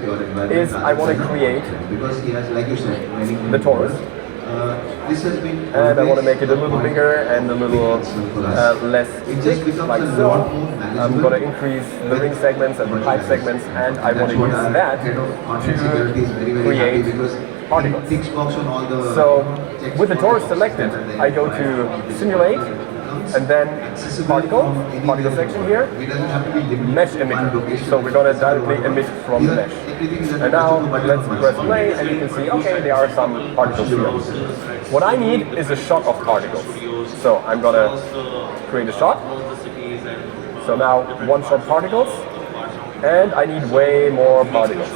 is I want to create because he has, like you said, many the torus. this has been And I want to make it a little bigger and a little less thick, like so. I'm going to increase the ring segments and the pipe segments, and I want to use that to create particles. So with the torus selected, I go to simulate, and then particle section here, mesh emitter. So we're going to directly emit from the mesh. And now let's press play, and you can see, okay, there are some particles here. What I need is a shot of particles. So I'm going to create a shot. So now one shot particles, and I need way more particles.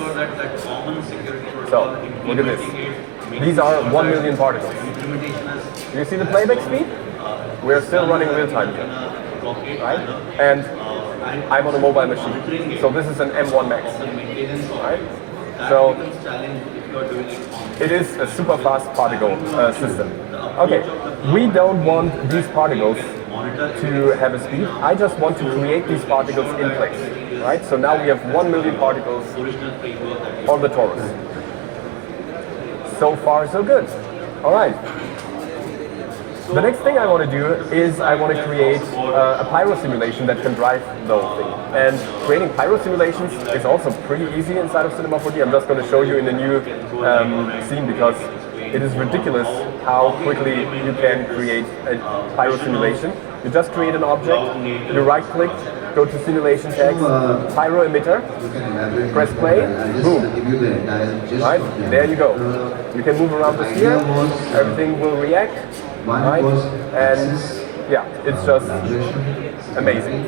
So look at this. These are 1 million particles. Do you see the playback speed? We're still running real time here, right? And I'm on a mobile machine. So this is an M1 Max, right? So it is a super fast particle system. Okay, we don't want these particles to have a speed. I just want to create these particles in place, right? So now we have 1 million particles on the torus. So far, so good. All right. The next thing I want to do is I want to create a pyro simulation that can drive the whole thing. And creating pyro simulations is also pretty easy inside of Cinema 4D. I'm just going to show you in the new scene because it is ridiculous how quickly you can create a pyro simulation. You just create an object, you right-click, go to simulation text, pyro emitter, press play, boom. Right, there you go. You can move around the sphere, everything will react, right? And yeah, it's just amazing.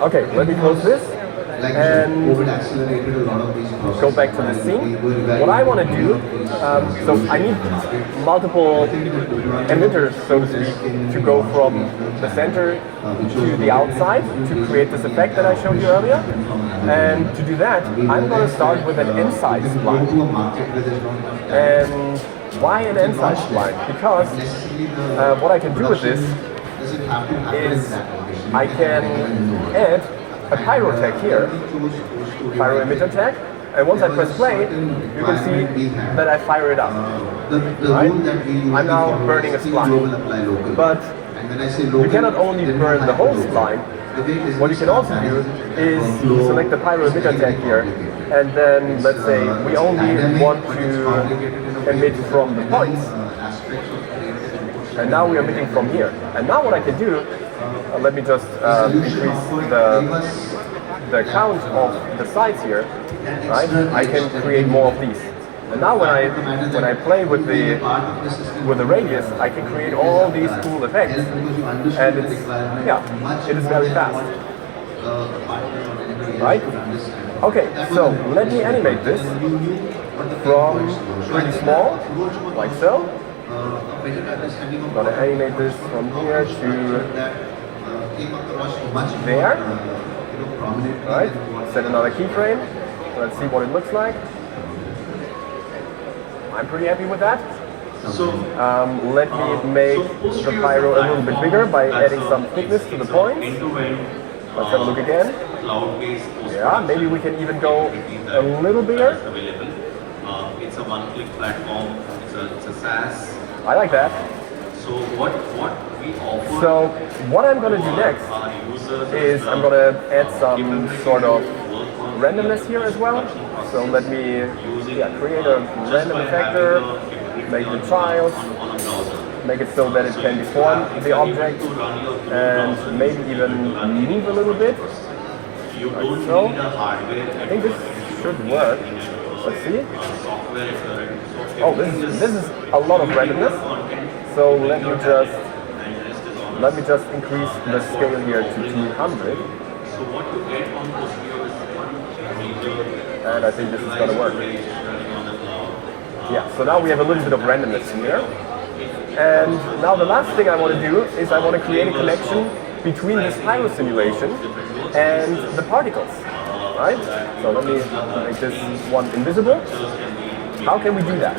Okay, let me close this and go back to the scene. What I want to do, so I need multiple emitters, so to speak, to go from the center to the outside to create this effect that I showed you earlier. And to do that, I'm going to start with an inside spline. And why an inside spline? Because what I can do with this is I can add a pyro tag here, pyro emitter tag, And once I press play, you can see that I fire it up. The Right? rule that we usually I'm now follow burning a is still spline. global apply local. But and when I say you local, cannot only there is burn no the whole hyper spline. The way business What you can also start do managing is workflow select the pyro is emitter very, tag very here, complicated. and then let's say we It's only dynamic, want but it's to complicated in a way emit that from the within, points. aspects of creative inputs And now we are emitting from here. And now what I can do, let me just increase the count of the sides here, right? I can create more of these. And now when I play with the radius, I can create all these cool effects, and it is very fast, right? Okay, so let me animate this from pretty small, like so. I'm gonna animate this from here to there. Right? Set another keyframe. Let's see what it looks like. I'm pretty happy with that. So, Let me make the pyro a little bit bigger by adding some thickness to the points. Let's have a look again. cloud-based Yeah, maybe we can even go a little bigger. available. It's a one-click platform. It's a SaaS. I like that. So what we offer So what I'm gonna do next our users is I'm gonna add some sort of randomness here as well. So let me create a random effector, make the child, on a browser. make it so that it can deform the object, and maybe even move a little bit. You Like don't so. need a hardware. I think this should work. Let's see. Software is correct. So Oh, this is a lot of randomness. So let me just increase the scale here to 200, So what you get on Postgre is one major and I think this is gonna work. running on the cloud. Yeah, so now we have a little bit of randomness in here. And now the last thing I want to do is I want to create a connection between this pyro simulation and the particles, right? So let me make this one invisible. How can we do that?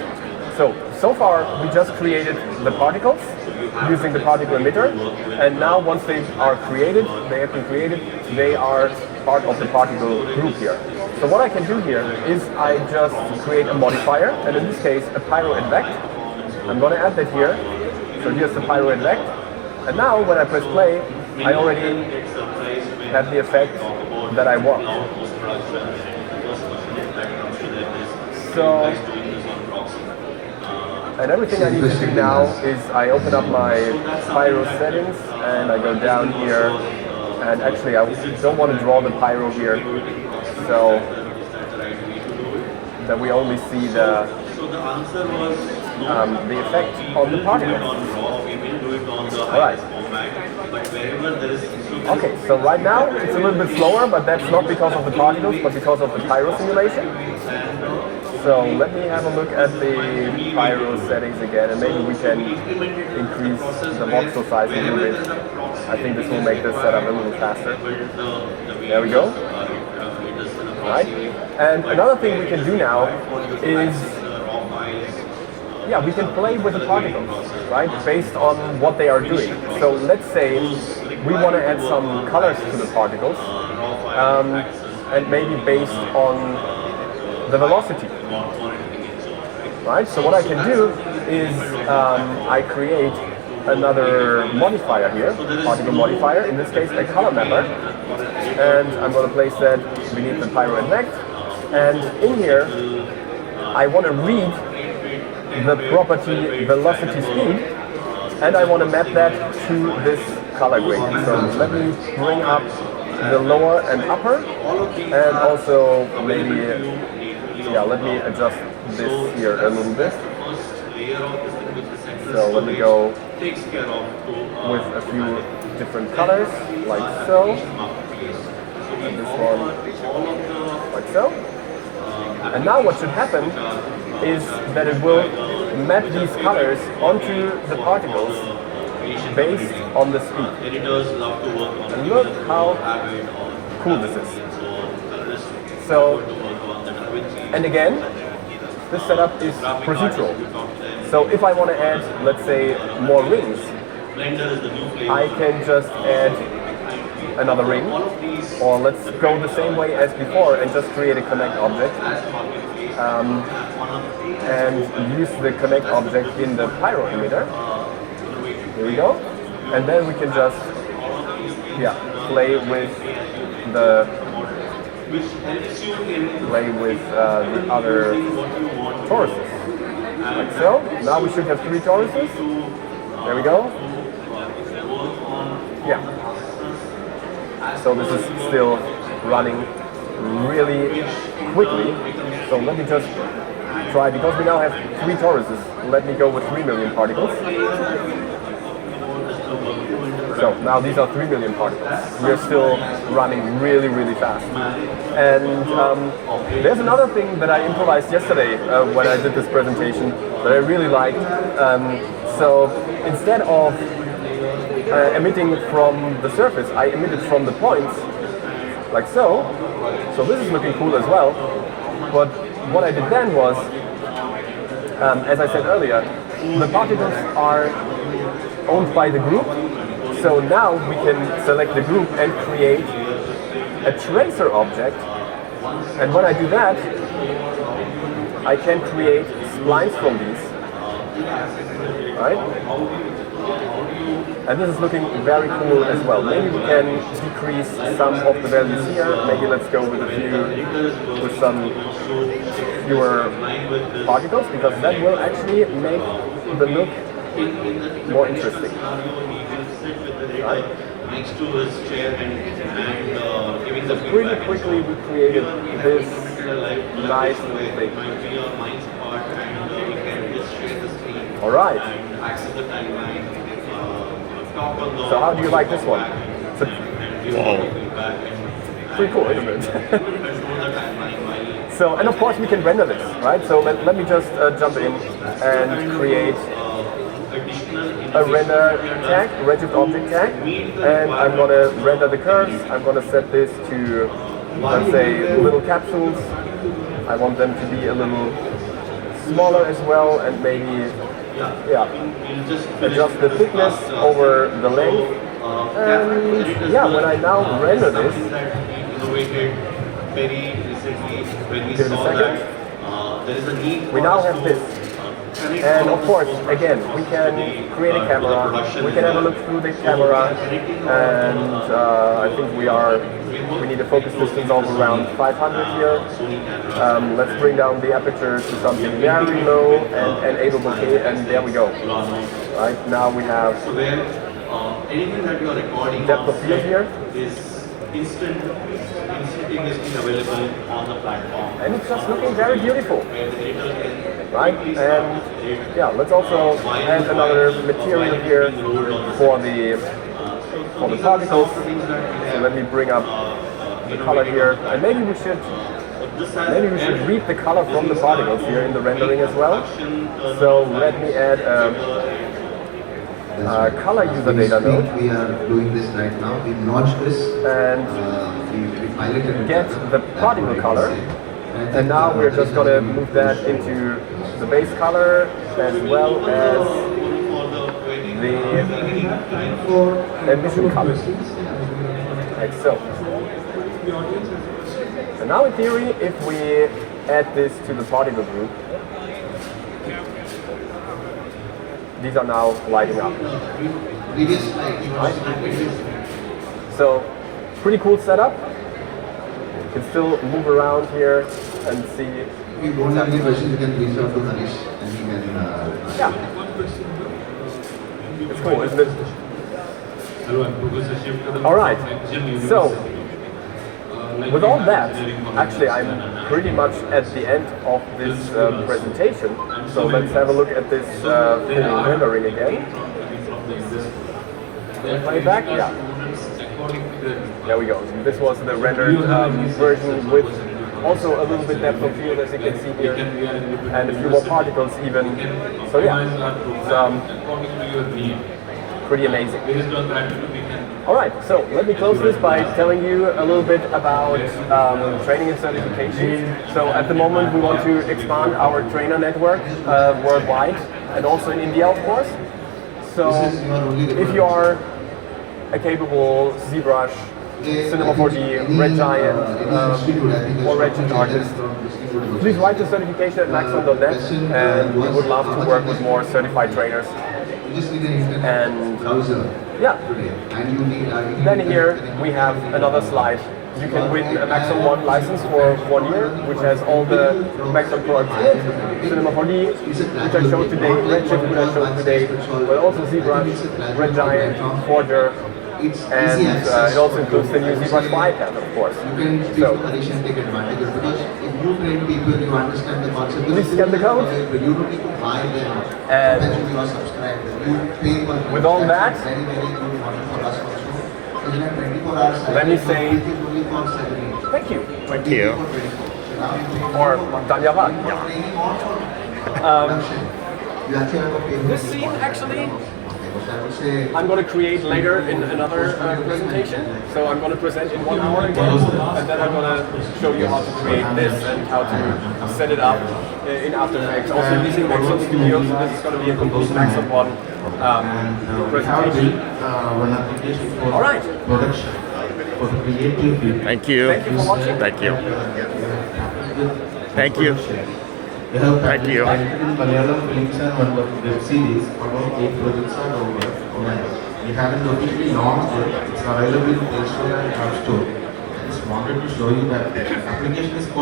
So far we just created the particles using the particle emitter, and now once they are created, they have been created, they are part of the particle group here. So what I can do here is I just create a modifier, and in this case a pyro advect. I'm going to add that here. So here's the pyro advect, and now when I press play, I already have the effect that I want. So, and everything I need to do now is I open up my pyro settings and I go down here, and actually I don't want to draw the pyro here, so that we only see the effect on the particles. Alright. Okay, so right now it's a little bit slower, but that's not because of the particles, but because of the pyro simulation. So let me have a look at the pyro settings again, and maybe we can increase the voxel size a little bit. I think this will make this setup a little faster. There we go. Right? And another thing we can do now is, we can play with the particles, right? Based on what they are doing. So let's say we want to add some colors to the particles, and maybe based on the velocity, right? So what I can do is I create another modifier here, particle modifier, in this case a color mapper, and I'm going to place that beneath the pyro advect, and in here I want to read the property velocity speed, and I want to map that to this color gradient. So let me bring up the lower and upper, and also maybe let me adjust this here a little bit. So let me go with a few different colors, like so, and this one, like so. And now what should happen is that it will map these colors onto the particles based on the speed. And look how cool this is. So, and again, this setup is procedural. So if I want to add, let's say, more rings, I can just add another ring, or let's go the same way as before and just create a connect object and use the connect object in the pyro emitter. Here we go. And then we can just play with the other toruses. Like so. Now we should have 3 toruses. There we go. Yeah. So this is still running really quickly. So let me just try, because we now have 3 toruses, let me go with 3 million particles. So now these are 3 million particles. We're still running really, really fast. And there's another thing that I improvised yesterday when I did this presentation that I really liked. So instead of emitting from the surface, I emitted from the points, like so. So this is looking cool as well. But what I did then was, as I said earlier, the particles are owned by the group. So now we can select the group and create a tracer object. And when I do that, I can create splines from these. Right? And this is looking very cool as well. Maybe we can decrease some of the values here. Maybe let's go with some fewer particles, because that will actually make the look more interesting. Right? Next to his chair and giving the Pretty quickly we created this nice little thing. All right. So how do you like this one? It's pretty cool, isn't it? So, and of course we can render this, right? So let me just jump in and create a render tag, redshift object tag, and I'm going to render the curves. I'm going to set this to, let's say, little capsules. I want them to be a little smaller as well, and maybe adjust the thickness over the length. And when I now render this, give it a second, we now have this. And of course, again, we can create a camera, we can have a look through the camera, and I think we need a focus distance of around 500 here. Let's bring down the aperture to something very low and enable bokeh, and there we go. Right, now we have depth of field here. Instantaneously available on the platform. And it's just looking very beautiful. Right? And let's also add another material here for the particles. So let me bring up the color here. And maybe we should read the color from the particles here in the rendering as well. So let me add color user data node. We are doing this right now. We launched this and we piloted get the particle color. And now we're just going to move that into the base color as well as the emission color. Like so. And now in theory, if we add this to the particle group, these are now lighting up. So, pretty cool setup. You can still move around here and see. If you don't have any questions, you can reach out to Harish and he can. Yeah. It's cool, isn't it? Alright, so with all that, actually I'm pretty much at the end of this presentation. So let's have a look at this full rendering again. Play back? Yeah. There we go. This was the rendered version with also a little bit depth of field, as you can see here, and a few more particles even. So yeah, it's pretty amazing. Alright, so let me close this by telling you a little bit about training and certification. So at the moment we want to expand our trainer network worldwide, and also in India, of course. So if you are a capable ZBrush, Cinema 4D, Red Giant, or Red Giant artist, please write to certification at maxon.net, and we would love to work with more certified trainers. And yeah, then here we have another slide. You can win a Maxon 1 license for 1 year, which has all the Maxon products in it. Cinema 4D, which I showed today, Redshift, which I showed today, but also ZBrush, Red Giant, Forger, and it also includes the new ZBrush for iPad, of course. So, please scan the code. And with all that, let me say thank you. Thank you. Or Danyavad. This scene actually I'm going to create later in another presentation. So I'm going to present in 1 hour again, and then I'm going to show you how to create this and how to set it up in After Effects. Also using Maxon Studios. This is going to be a complete Maxon 1 presentation. All right. Thank you. Thank you for watching. Thank you. Thank you. Thank you. In Malayalam films and one web series, about 8 projects are over. We haven't officially launched it. It's available in Play Store and App Store. I just wanted to show you that the application is called